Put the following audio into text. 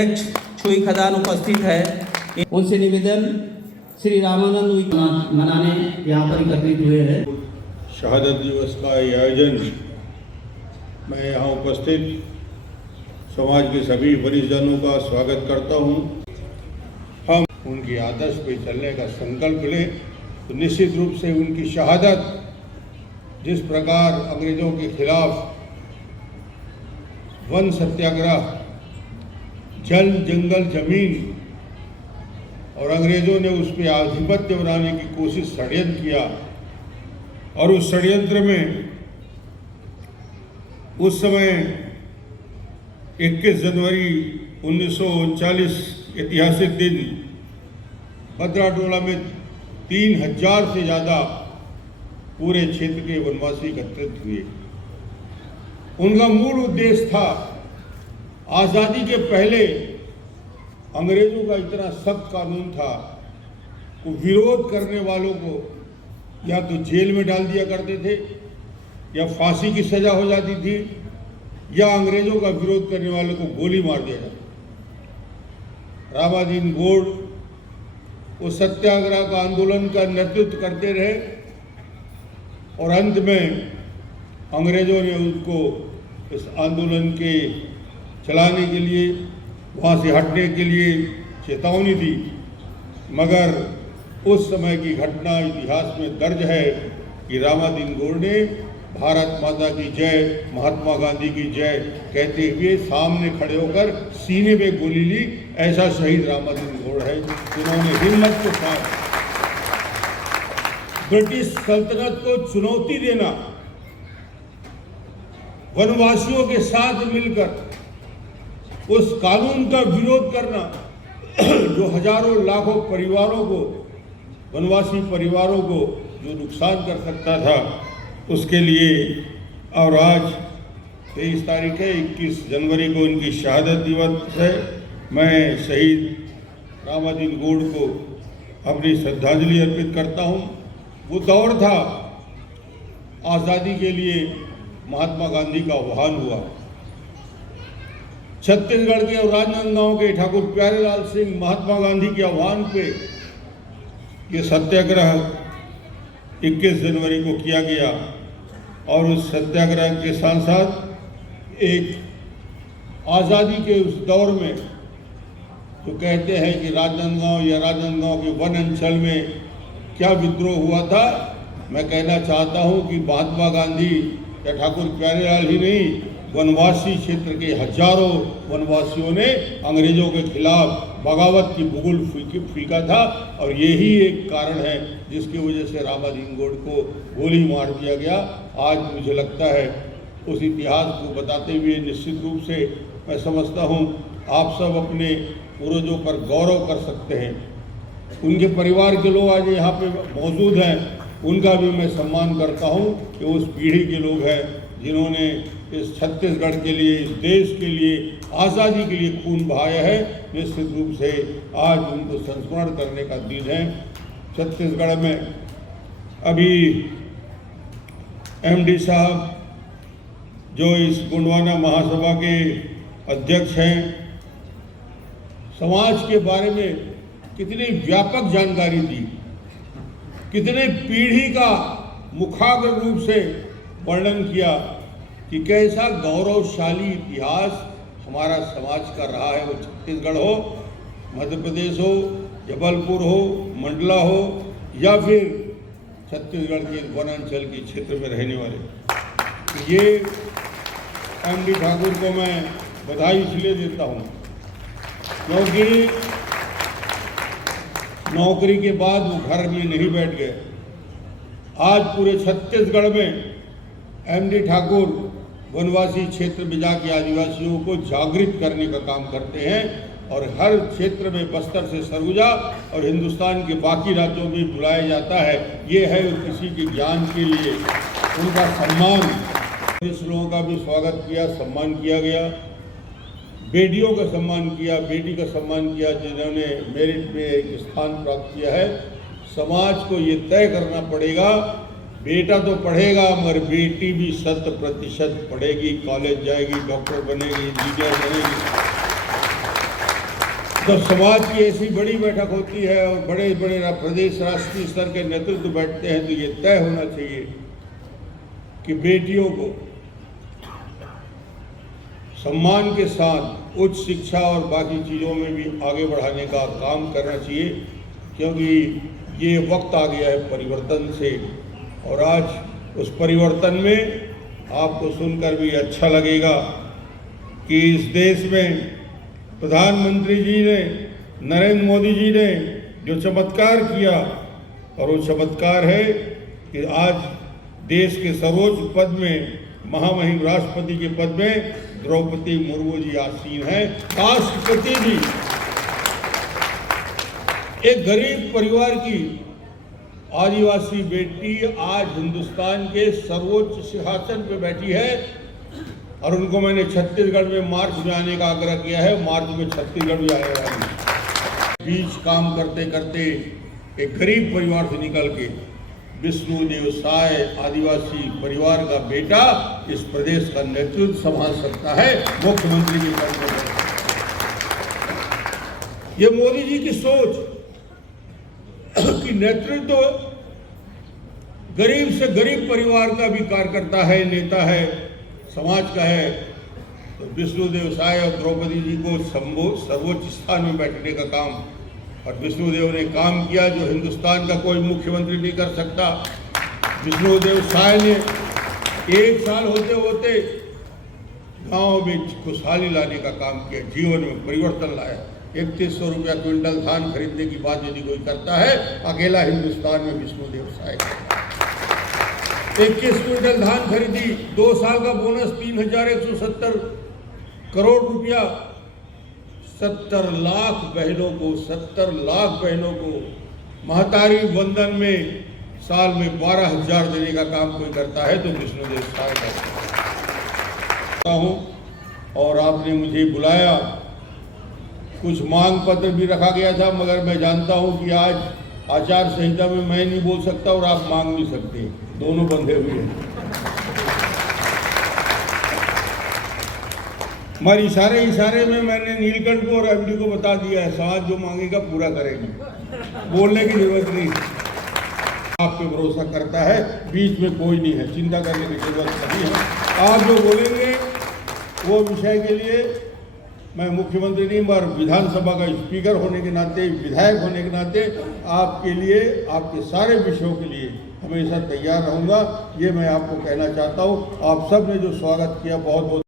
अध्यक्ष छुई खदान उपस्थित है, उनसे निवेदन श्री रामानंद मनाने यहाँ पर एकत्रित हुए हैं। शहादत दिवस का आयोजन मैं यहाँ उपस्थित समाज के सभी वरिष्ठजनों का स्वागत करता हूँ। हम उनके आदर्श पे चलने का संकल्प लें तो निश्चित रूप से उनकी शहादत, जिस प्रकार अंग्रेजों के खिलाफ वन सत्याग्रह, जल जंगल जमीन और अंग्रेजों ने उस पर आधिपत्य बनाने की कोशिश, षड्यंत्र किया और उस षड्यंत्र में उस समय 21 जनवरी 1939 ऐतिहासिक दिन भद्राटोला में 3000 से ज़्यादा पूरे क्षेत्र के वनवासी एकत्रित हुए। उनका मूल उद्देश्य था, आज़ादी के पहले अंग्रेजों का इतना सख्त कानून था कि विरोध करने वालों को या तो जेल में डाल दिया करते थे या फांसी की सजा हो जाती थी या अंग्रेजों का विरोध करने वालों को गोली मार दिया जाता। रामादीन गौड़ उस सत्याग्रह का आंदोलन का नेतृत्व करते रहे और अंत में अंग्रेजों ने उनको इस आंदोलन के चलाने के लिए, वहाँ से हटने के लिए चेतावनी दी, मगर उस समय की घटना इतिहास में दर्ज है कि रामादीन गौड़ ने भारत माता की जय, महात्मा गांधी की जय कहते हुए सामने खड़े होकर सीने में गोली ली। ऐसा शहीद रामादीन गौड़ है जिन्होंने हिम्मत के साथ ब्रिटिश सल्तनत को चुनौती देना, वनवासियों के साथ मिलकर उस कानून का विरोध करना जो हजारों लाखों परिवारों को, वनवासी परिवारों को जो नुकसान कर सकता था, उसके लिए। और आज 23 तारीख है, 21 जनवरी को उनकी शहादत दिवस है। मैं शहीद रामादीन गौड़ को अपनी श्रद्धांजलि अर्पित करता हूँ। वो दौर था, आज़ादी के लिए महात्मा गांधी का आह्वान हुआ। छत्तीसगढ़ के और राजनांदगांव के ठाकुर प्यारेलाल सिंह महात्मा गांधी के आह्वान पे ये सत्याग्रह 21 जनवरी को किया गया और उस सत्याग्रह के साथ साथ एक आज़ादी के उस दौर में जो कहते हैं कि राजनांदगांव या राजनांदगांव के वन अंचल में क्या विद्रोह हुआ था, मैं कहना चाहता हूं कि महात्मा गांधी या ठाकुर प्यारेलाल ही नहीं, वनवासी क्षेत्र के हजारों वनवासियों ने अंग्रेजों के खिलाफ बगावत की बुगुल फीका था और यही एक कारण है जिसकी वजह से रामादीन गौड़ को गोली मार दिया गया। आज मुझे लगता है उस इतिहास को बताते हुए निश्चित रूप से मैं समझता हूँ आप सब अपने पूर्वजों पर गौरव कर सकते हैं। उनके परिवार के लोग आज यहाँ पे मौजूद हैं, उनका भी मैं सम्मान करता हूँ कि उस पीढ़ी के लोग हैं जिन्होंने इस छत्तीसगढ़ के लिए, इस देश के लिए, आज़ादी के लिए खून बहाया है। निश्चित रूप से आज उनको संस्मरण करने का दिन है। छत्तीसगढ़ में अभी एमडी साहब जो इस गोंडवाना महासभा के अध्यक्ष हैं, समाज के बारे में कितनी व्यापक जानकारी दी, कितने पीढ़ी का मुखाग्र रूप से वर्णन किया कि कैसा गौरवशाली इतिहास हमारा समाज का रहा है। वो छत्तीसगढ़ हो, मध्य प्रदेश हो, जबलपुर हो, मंडला हो या फिर छत्तीसगढ़ के वनांचल के क्षेत्र में रहने वाले। ये एमडी ठाकुर को मैं बधाई इसलिए देता हूँ क्योंकि नौकरी के बाद वो घर में नहीं बैठ गए। आज पूरे छत्तीसगढ़ में एमडी ठाकुर वनवासी क्षेत्र में जाके आदिवासियों को जागृत करने का काम करते हैं और हर क्षेत्र में बस्तर से सरगुजा और हिंदुस्तान के बाकी राज्यों में बुलाया जाता है। ये है किसी के ज्ञान के लिए उनका सम्मान। इस लोगों का भी स्वागत किया, सम्मान किया गया, बेटियों का सम्मान किया, बेटी का सम्मान किया जिन्होंने मेरिट में एक स्थान प्राप्त किया है। समाज को ये तय करना पड़ेगा, बेटा तो पढ़ेगा मगर बेटी भी 100% पढ़ेगी, कॉलेज जाएगी, डॉक्टर बनेगी, इंजीनियर बनेगी। जब समाज की ऐसी बड़ी बैठक होती है और बड़े बड़े प्रदेश राष्ट्रीय स्तर के नेतृत्व बैठते हैं तो ये तय होना चाहिए कि बेटियों को सम्मान के साथ उच्च शिक्षा और बाकी चीज़ों में भी आगे बढ़ाने का काम करना चाहिए, क्योंकि ये वक्त आ गया है परिवर्तन से। और आज उस परिवर्तन में आपको सुनकर भी अच्छा लगेगा कि इस देश में प्रधानमंत्री जी ने, नरेंद्र मोदी जी ने जो चमत्कार किया, और वो चमत्कार है कि आज देश के सर्वोच्च पद में, महामहिम राष्ट्रपति के पद में द्रौपदी मुर्मू जी आसीन हैं। राष्ट्रपति जी एक गरीब परिवार की आदिवासी बेटी आज हिंदुस्तान के सर्वोच्च सिंहासन पे बैठी है, और उनको मैंने छत्तीसगढ़ में मार्च में आने का आग्रह किया है। मार्च में छत्तीसगढ़ भी आने वाली है। बीच काम करते करते एक गरीब परिवार से निकल के विष्णुदेव साय आदिवासी परिवार का बेटा इस प्रदेश का नेतृत्व संभाल सकता है मुख्यमंत्री के पद पर। ये मोदी जी की सोच कि नेतृत्व गरीब से गरीब परिवार का भी कार्यकर्ता है, नेता है, समाज का है, तो विष्णुदेव साय और द्रौपदी जी को सर्वोच्च स्थान में बैठने का काम, और विष्णुदेव ने काम किया जो हिंदुस्तान का कोई मुख्यमंत्री नहीं कर सकता। विष्णुदेव साय ने 1 साल होते होते गांव में खुशहाली लाने का काम किया, जीवन में परिवर्तन लाया। 3100 रुपया क्विंटल धान खरीदने की बात यदि कोई करता है, अकेला हिंदुस्तान में विष्णुदेव साय 21 क्विंटल धान खरीदी, 2 साल का बोनस 3170 करोड़ रुपया, 70 लाख बहनों को महतारी वंदन में साल में 12,000 देने का काम कोई करता है तो विष्णुदेव साय करता हूँ। और आपने मुझे बुलाया, कुछ मांग पत्र भी रखा गया था, मगर मैं जानता हूँ कि आज आचार संहिता में मैं नहीं बोल सकता और आप मांग नहीं सकते, दोनों बंधे हुए हैं। हमारे इशारे में मैंने नीलकंठ को और एमडी को बता दिया है, समाज जो मांगेगा पूरा करेंगे, बोलने की जरूरत नहीं। आप पे भरोसा करता है, बीच में कोई नहीं है, चिंता करने की जरूरत नहीं है। आप जो बोलेंगे वो विषय के लिए मैं मुख्यमंत्री नहीं पर विधानसभा का स्पीकर होने के नाते, विधायक होने के नाते आपके लिए, आपके सारे विषयों के लिए हमेशा तैयार रहूँगा। ये मैं आपको कहना चाहता हूँ। आप सब ने जो स्वागत किया, बहुत बहुत